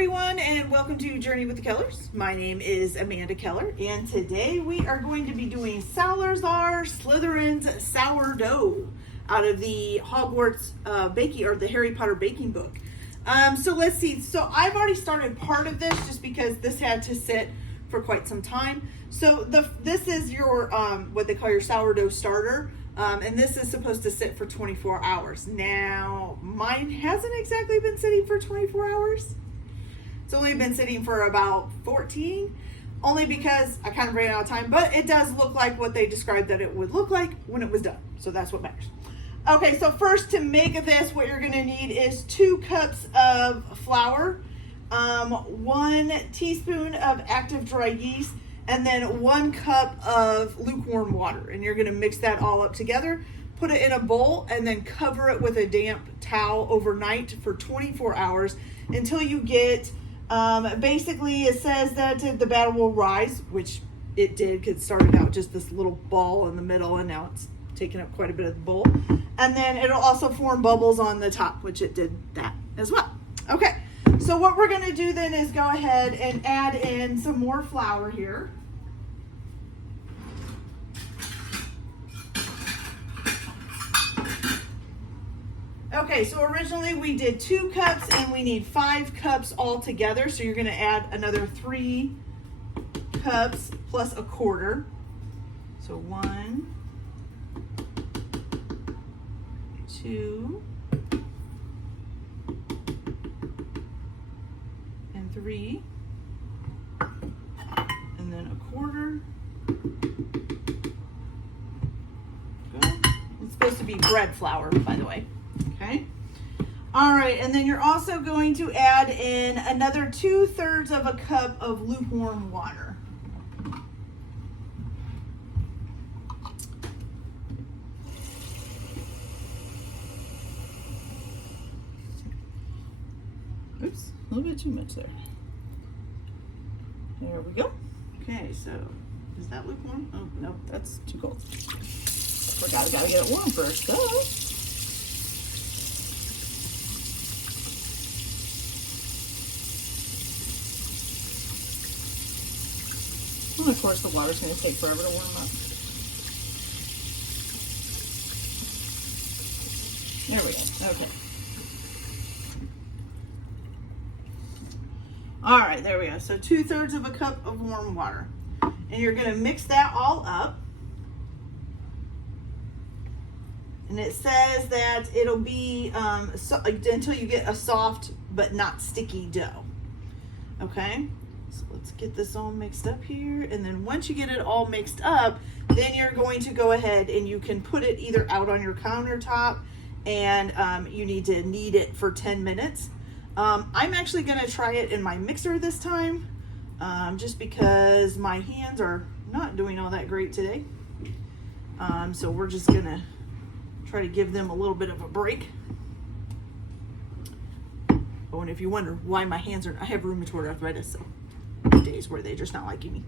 everyone, and welcome to Journey with the Kellers. My name is Amanda Keller, and today we are going to be doing Salazar Slytherin's Sourdough out of the Hogwarts baking, or the Harry Potter baking book. So let's see. So I've already started part of this just because this had to sit for quite some time. So this is your what they call your sourdough starter. And this is supposed to sit for 24 hours. Now, mine hasn't exactly been sitting for 24 hours. It's only been sitting for about 14, only because I kind of ran out of time, but it does look like what they described that it would look like when it was done. So that's what matters. Okay, so first to make this, what you're gonna need is 2 cups of flour, 1 teaspoon of active dry yeast, and then 1 cup of lukewarm water. And you're gonna mix that all up together, put it in a bowl, and then cover it with a damp towel overnight for 24 hours until you get, basically it says that the batter will rise, which it did, because it started out just this little ball in the middle, and now it's taken up quite a bit of the bowl. And then it'll also form bubbles on the top, which it did that as well. Okay, so what we're gonna do then is go ahead and add in some more flour here. Okay, so originally we did 2 cups and we need 5 cups all together. So you're gonna add another 3 cups plus a quarter. So 1, 2, and 3, and then a quarter. It's supposed to be bread flour, by the way. Okay. All right, and then you're also going to add in another 2/3 of a cup of lukewarm water. Oops, a little bit too much there. There we go. Okay, so is that lukewarm? Oh, no, that's too cold. Forgot I gotta get it warm first, though. And of course, the water's going to take forever to warm up. There we go. Okay. All right, there we go. So 2/3 of a cup of warm water. And you're going to mix that all up. And it says that it'll be until you get a soft but not sticky dough. Okay? So let's get this all mixed up here. And then once you get it all mixed up, then you're going to go ahead and you can put it either out on your countertop, and you need to knead it for 10 minutes. I'm actually going to try it in my mixer this time, just because my hands are not doing all that great today. So we're just going to try to give them a little bit of a break. Oh, and if you wonder why my hands are, I have rheumatoid arthritis, so days where they're just not liking me.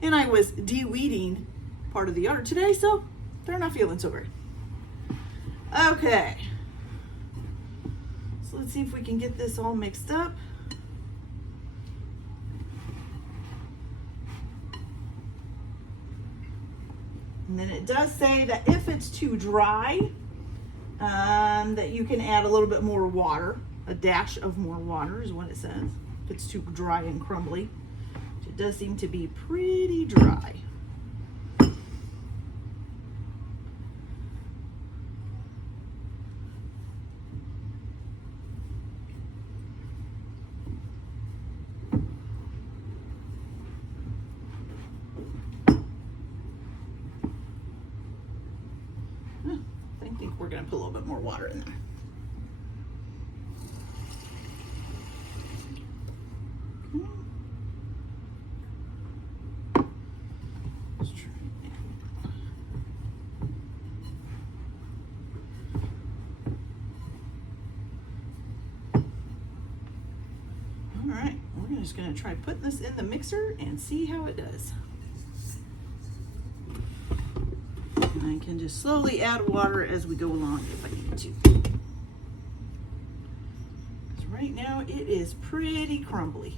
And I was de-weeding part of the yard today, so they're not feeling so great. Okay. So let's see if we can get this all mixed up. And then it does say that if it's too dry, that you can add a little bit more water. A dash of more water is what it says. If it's too dry and crumbly. It does seem to be pretty dry. I think we're going to put a little bit more water in there. Alright, we're just going to try putting this in the mixer and see how it does. And I can just slowly add water as we go along if I need to. Right now now it is pretty crumbly.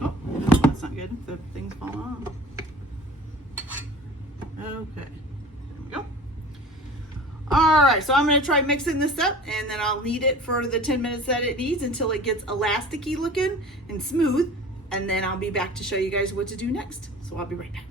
Oh, that's not good. The thing's falling off. Okay, there we go. All right, so I'm going to try mixing this up, and then I'll knead it for the 10 minutes that it needs until it gets elasticy looking and smooth, and then I'll be back to show you guys what to do next. So I'll be right back.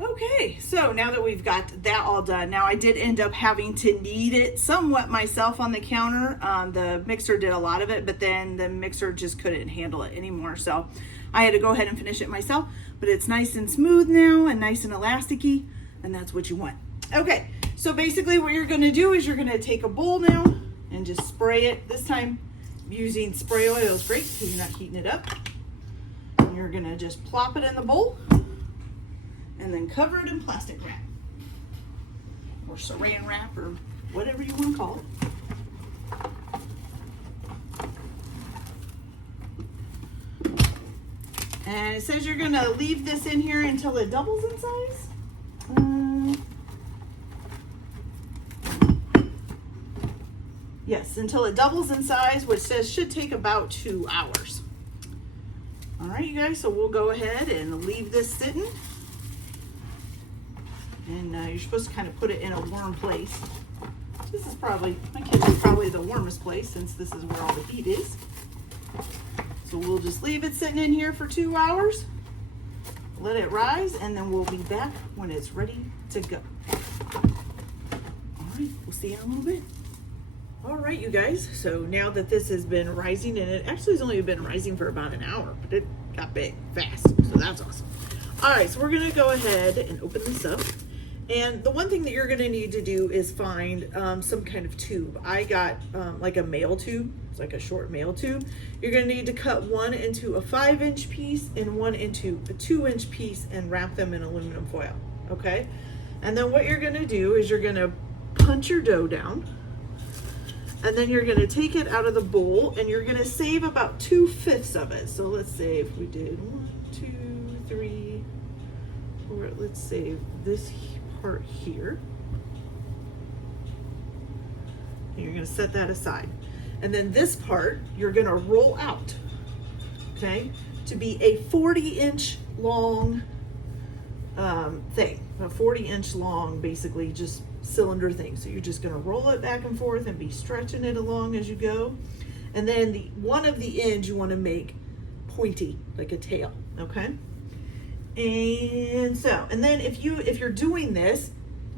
Okay, so now that we've got that all done, now I did end up having to knead it somewhat myself on the counter. The mixer did a lot of it, but then the mixer just couldn't handle it anymore, so I had to go ahead and finish it myself. But it's nice and smooth now and nice and elasticy, and that's what you want. Okay, so basically what you're gonna do is you're gonna take a bowl now and just spray it. This time using spray oil is great because you're not heating it up. And you're gonna just plop it in the bowl and then cover it in plastic wrap or saran wrap or whatever you want to call it. And it says you're gonna leave this in here until it doubles in size. Yes, until it doubles in size, which says should take about 2 hours. All right, you guys, so we'll go ahead and leave this sitting. And you're supposed to kind of put it in a warm place. This is probably, my kitchen's probably the warmest place since this is where all the heat is. So we'll just leave it sitting in here for 2 hours. Let it rise, and then we'll be back when it's ready to go. All right, we'll see you in a little bit. All right, you guys, so now that this has been rising, and it actually has only been rising for about an hour, but it got big fast, so that's awesome. All right, so we're gonna go ahead and open this up. And the one thing that you're gonna need to do is find some kind of tube. I got like a mail tube, it's like a short mail tube. You're gonna need to cut one into a 5-inch piece and one into a 2-inch piece and wrap them in aluminum foil, okay? And then what you're gonna do is you're gonna punch your dough down, and then you're gonna take it out of the bowl and you're gonna save about 2/5 of it. So let's say if we did 1, 2, 3, 4, let's save this part here. And you're gonna set that aside. And then this part, you're gonna roll out, okay, to be a 40-inch long thing, a 40-inch long, basically just cylinder thing. So you're just gonna roll it back and forth and be stretching it along as you go. And then one of the ends you wanna make pointy, like a tail, okay? And so, and then if you're doing this,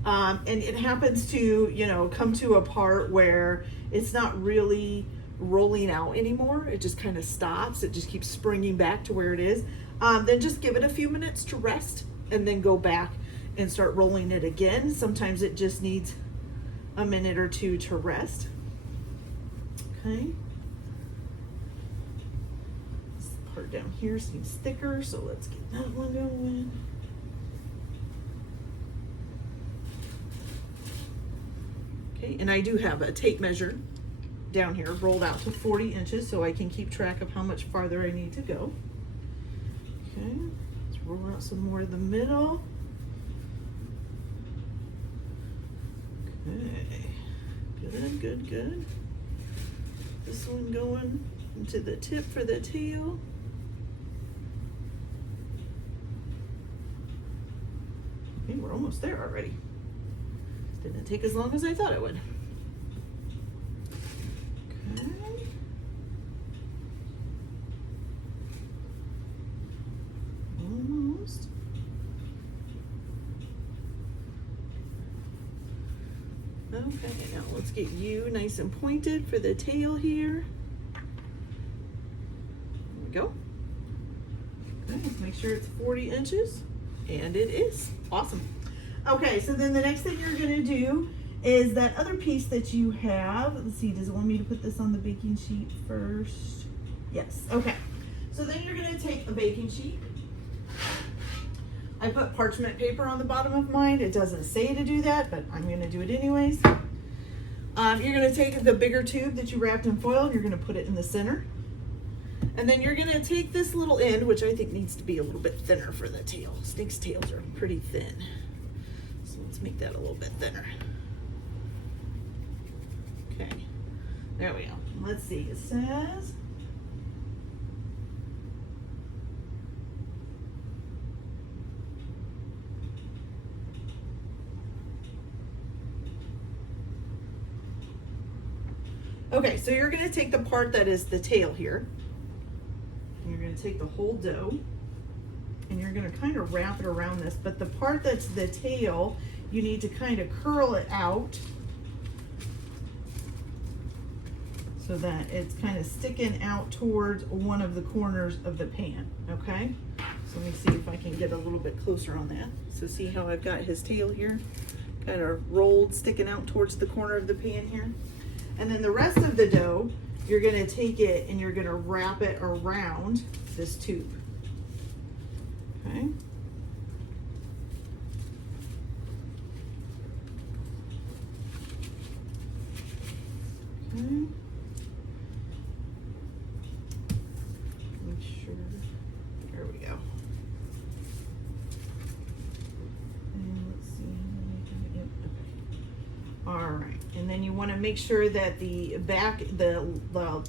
and it happens to, you know, come to a part where it's not really rolling out anymore, it just kind of stops, it just keeps springing back to where it is, then just give it a few minutes to rest and then go back and start rolling it again. Sometimes it just needs a minute or two to rest. Okay. This part down here seems thicker, so let's get that one going. Okay, and I do have a tape measure down here rolled out to 40 inches so I can keep track of how much farther I need to go. Okay, let's roll out some more in the middle. Okay, good, good, good. This one going into the tip for the tail. Okay, we're almost there already. Didn't take as long as I thought it would. Okay. Almost. Okay, now let's get you nice and pointed for the tail here. There we go. Okay, let's make sure it's 40 inches. And it is. Awesome. Okay, so then the next thing you're gonna do is that other piece that you have. Let's see, does it want me to put this on the baking sheet first? Yes, okay. So then you're gonna take a baking sheet. I put parchment paper on the bottom of mine. It doesn't say to do that, but I'm gonna do it anyways. You're gonna take the bigger tube that you wrapped in foil and you're gonna put it in the center. And then you're gonna take this little end, which I think needs to be a little bit thinner for the tail. Snakes' tails are pretty thin. So let's make that a little bit thinner. Okay, there we go. Let's see, it says, okay, so you're gonna take the part that is the tail here. And you're gonna take the whole dough and you're gonna kind of wrap it around this, but the part that's the tail, you need to kind of curl it out so that it's kind of sticking out towards one of the corners of the pan, okay? So let me see if I can get a little bit closer on that. So see how I've got his tail here, kind of rolled, sticking out towards the corner of the pan here. And then the rest of the dough, you're gonna take it and you're gonna wrap it around this tube, okay? Okay. Make sure, there we go. And let's see, okay. All right, and then you want to make sure that the back, the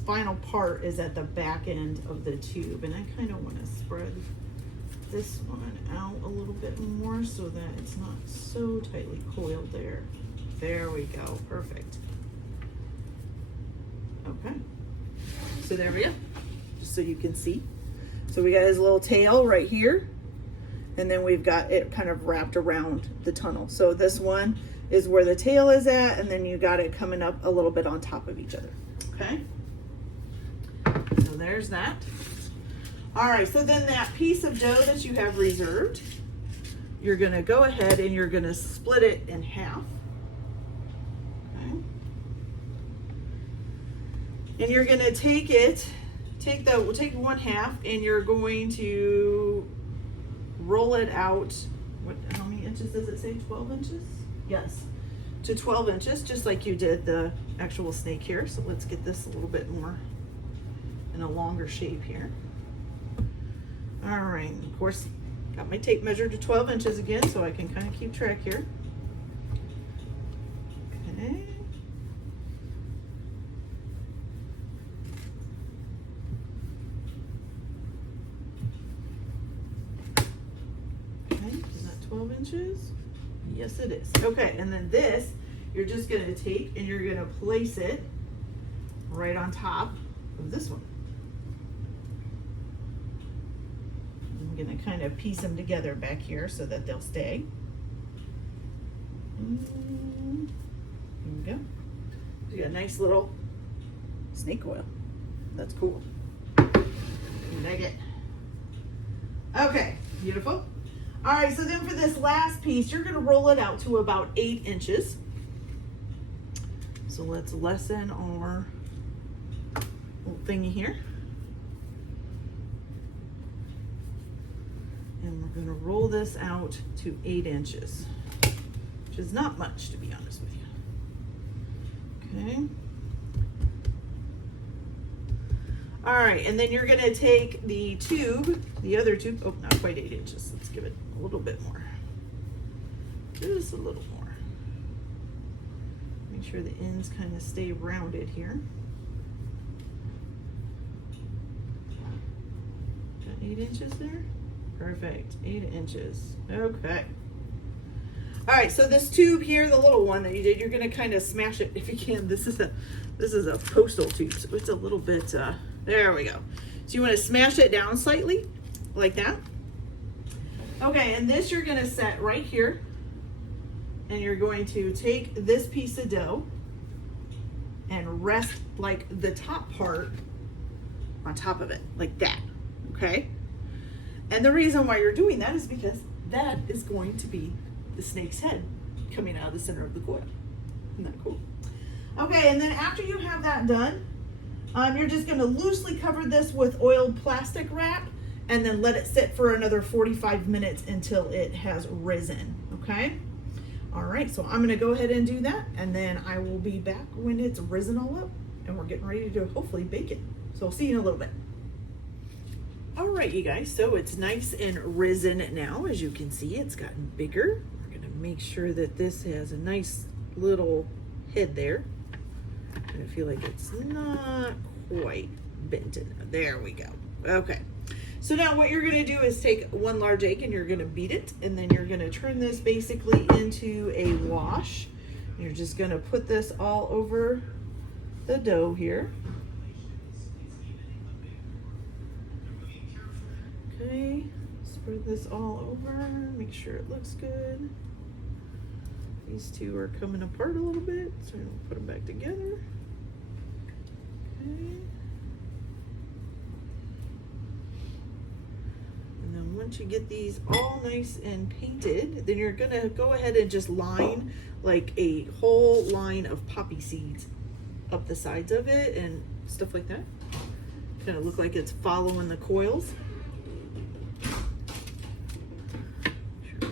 final part is at the back end of the tube. And I kind of want to spread this one out a little bit more so that it's not so tightly coiled there. There we go, perfect. Okay, so there we go, just so you can see. So we got his little tail right here, and then we've got it kind of wrapped around the tunnel. So this one is where the tail is at, and then you got it coming up a little bit on top of each other, okay? So there's that. All right, so then that piece of dough that you have reserved, you're gonna go ahead and you're gonna split it in half, okay? And you're gonna take one half and you're going to roll it out. How many inches does it say, 12 inches? Yes, to 12 inches, just like you did the actual snake here. So let's get this a little bit more in a longer shape here. All right, of course, got my tape measure to 12 inches again, so I can kind of keep track here. Okay. Okay, is that 12 inches? Yes, it is. Okay, and then this, you're just gonna take and you're gonna place it right on top of this one. I'm gonna kind of piece them together back here so that they'll stay. Here we go. You got a nice little snake oil. That's cool. Like it. Okay, beautiful. All right, so then for this last piece, you're gonna roll it out to about 8 inches. So let's lessen our little thingy here. And we're gonna roll this out to 8 inches, which is not much, to be honest with you. Okay. All right, and then you're gonna take the tube, the other tube, oh, not quite 8 inches. Let's give it a little bit more. Just a little more. Make sure the ends kind of stay rounded here. Got 8 inches there? Perfect, 8 inches, okay. All right, so this tube here, the little one that you did, you're gonna kind of smash it if you can. This is a postal tube, so it's a little bit, there we go. So you wanna smash it down slightly, like that. Okay, and this you're gonna set right here, and you're going to take this piece of dough and rest like the top part on top of it, like that, okay? And the reason why you're doing that is because that is going to be the snake's head coming out of the center of the coil. Isn't that cool? Okay, and then after you have that done, you're just gonna loosely cover this with oiled plastic wrap and then let it sit for another 45 minutes until it has risen, okay? All right, so I'm gonna go ahead and do that, and then I will be back when it's risen all up and we're getting ready to hopefully bake it. So I'll see you in a little bit. All right, you guys, so it's nice and risen now. As you can see, it's gotten bigger. We're gonna make sure that this has a nice little head there. I feel like it's not quite bent in. There we go. Okay. So now what you're gonna do is take one large egg and you're gonna beat it, and then you're gonna turn this basically into a wash. You're just gonna put this all over the dough here. Okay, spread this all over, make sure it looks good. These two are coming apart a little bit, so I'm gonna put them back together. Okay. And then once you get these all nice and painted, then you're gonna go ahead and just line like a whole line of poppy seeds up the sides of it and stuff like that. Kind of look like it's following the coils.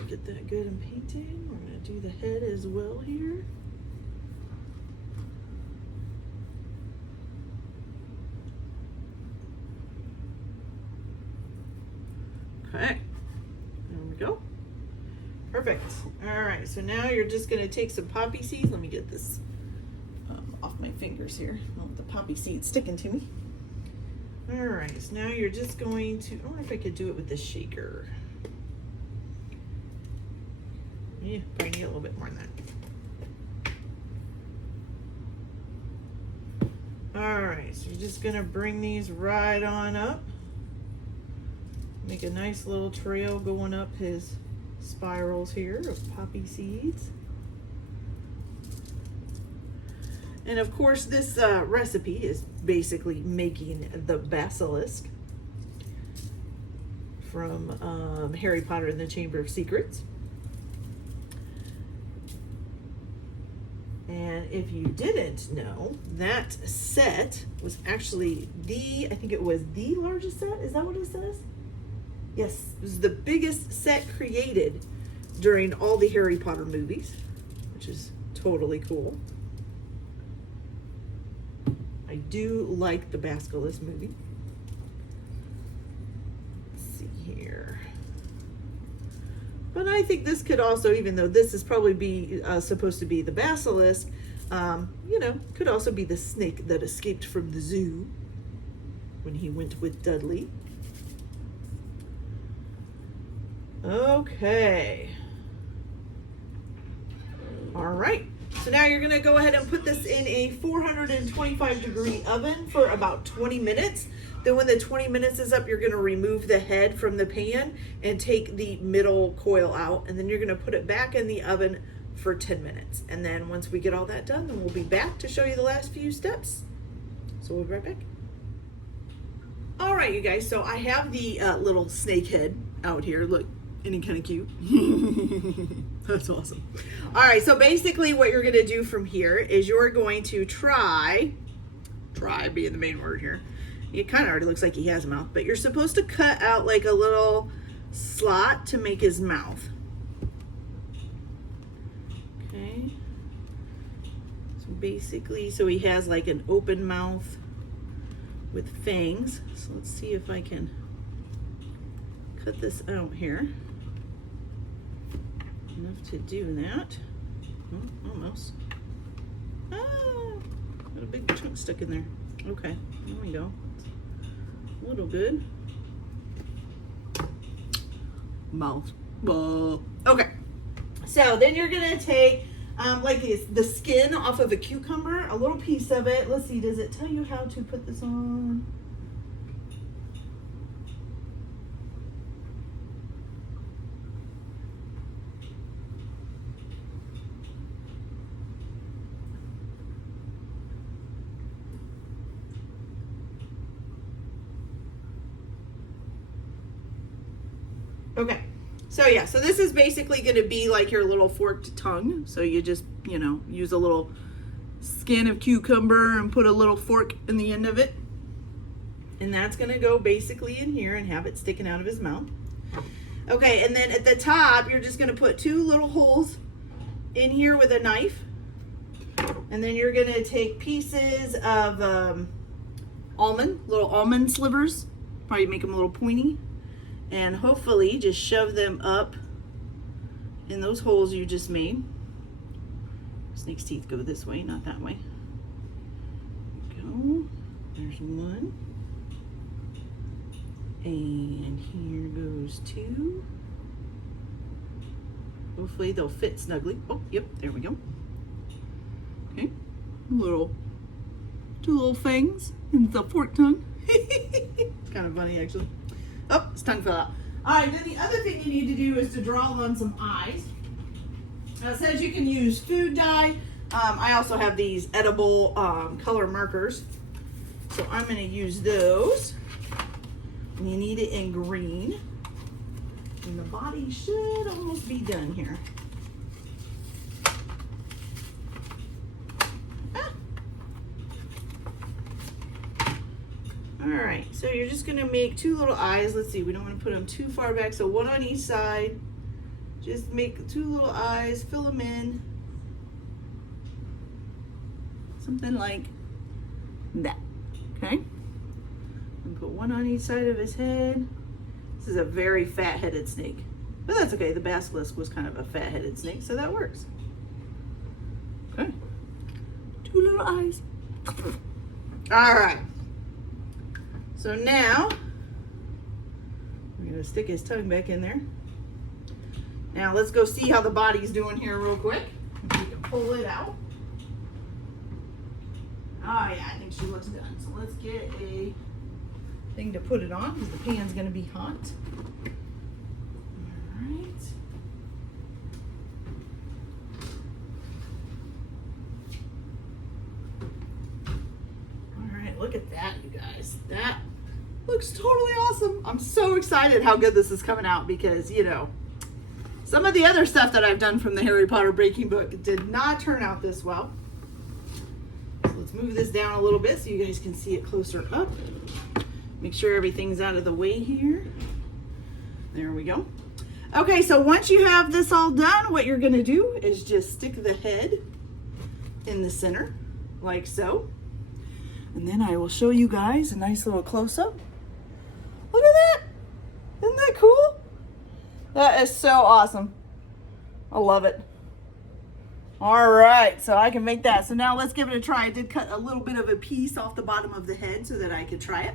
Get that good and painted. We're going to do the head as well here. Okay, there we go. Perfect. All right, so now you're just going to take some poppy seeds. Let me get this off my fingers here. I don't want the poppy seeds sticking to me. All right, so now you're just going to, I wonder if I could do it with the shaker. Yeah, probably need a little bit more than that. All right, so you're just gonna bring these right on up. Make a nice little trail going up his spirals here of poppy seeds. And of course, this recipe is basically making the basilisk from Harry Potter and the Chamber of Secrets. And if you didn't know, that set was actually I think it was the largest set. Is that what it says? Yes, it was the biggest set created during all the Harry Potter movies, which is totally cool. I do like the Basilisk movie. Let's see here. But I think this could also, even though this is probably supposed to be the basilisk, you know, could also be the snake that escaped from the zoo when he went with Dudley. Okay. All right. So now you're going to go ahead and put this in a 425-degree oven for about 20 minutes. Then when the 20 minutes is up, you're going to remove the head from the pan and take the middle coil out. And then you're going to put it back in the oven for 10 minutes. And then once we get all that done, then we'll be back to show you the last few steps. So we'll be right back. All right, you guys. So I have the little snake head out here. Look, isn't he kind of cute? That's awesome. All right, so basically what you're going to do from here is you're going to try being the main word here. It kind of already looks like he has a mouth, but you're supposed to cut out like a little slot to make his mouth. Okay. So basically, so he has like an open mouth with fangs. So let's see if I can cut this out here. Enough to do that. Oh, almost. Ah, got a big chunk stuck in there. Okay, there we go. A little good. Mouth. Okay. So then you're gonna take like the skin off of a cucumber, a little piece of it. Let's see, does it tell you how to put this on? Okay, so yeah, so this is basically going to be like your little forked tongue. So you just, you know, use a little skin of cucumber and put a little fork in the end of it. And that's going to go basically in here and have it sticking out of his mouth. Okay, and then at the top, you're just going to put 2 little holes in here with a knife. And then you're going to take pieces of little almond slivers. Probably make them a little pointy. And hopefully just shove them up in those holes you just made. Snake's teeth go this way, not that way. There we go. There's one. And here goes two. Hopefully they'll fit snugly. Oh, yep, there we go. Okay, two little fangs and the fork tongue. It's kind of funny actually. Oh, his tongue fell out. All right, then the other thing you need to do is to draw on some eyes. Now it says you can use food dye. I also have these edible color markers. So I'm going to use those. And you need it in green. And the body should almost be done here. All right, so you're just gonna make two little eyes. Let's see, we don't want to put them too far back, so one on each side. Just make two little eyes, fill them in. Something like that, okay? And put one on each side of his head. This is a very fat-headed snake, but that's okay. The basilisk was kind of a fat-headed snake, so that works. Okay, two little eyes. All right. So now, we're gonna stick his tongue back in there. Now let's go see how the body's doing here real quick. We can pull it out. Oh yeah, I think she looks done. So let's get a thing to put it on because the pan's gonna be hot. All right. All right, look at that, you guys. That looks totally awesome. I'm so excited how good this is coming out because, you know, some of the other stuff that I've done from the Harry Potter baking book did not turn out this well. So let's move this down a little bit so you guys can see it closer up. Make sure everything's out of the way here. There we go. Okay, so once you have this all done, what you're gonna do is just stick the head in the center, like so. And then I will show you guys a nice little close-up. Look at that. Isn't that cool? That is so awesome. I love it. All right, so I can make that. So now let's give it a try. I did cut a little bit of a piece off the bottom of the head so that I could try it.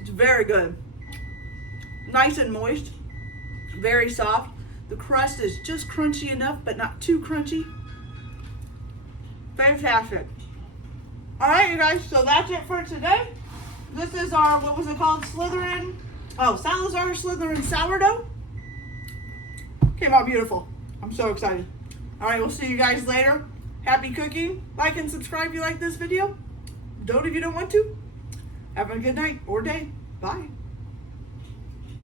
It's very good. Nice and moist. Very soft. The crust is just crunchy enough, but not too crunchy. Fantastic. All right, you guys, so that's it for today. This is our, what was it called? Slytherin? Oh, Salazar Slytherin sourdough. Came out beautiful. I'm so excited. All right, we'll see you guys later. Happy cooking. Like and subscribe if you like this video. Don't if you don't want to. Have a good night or day. Bye.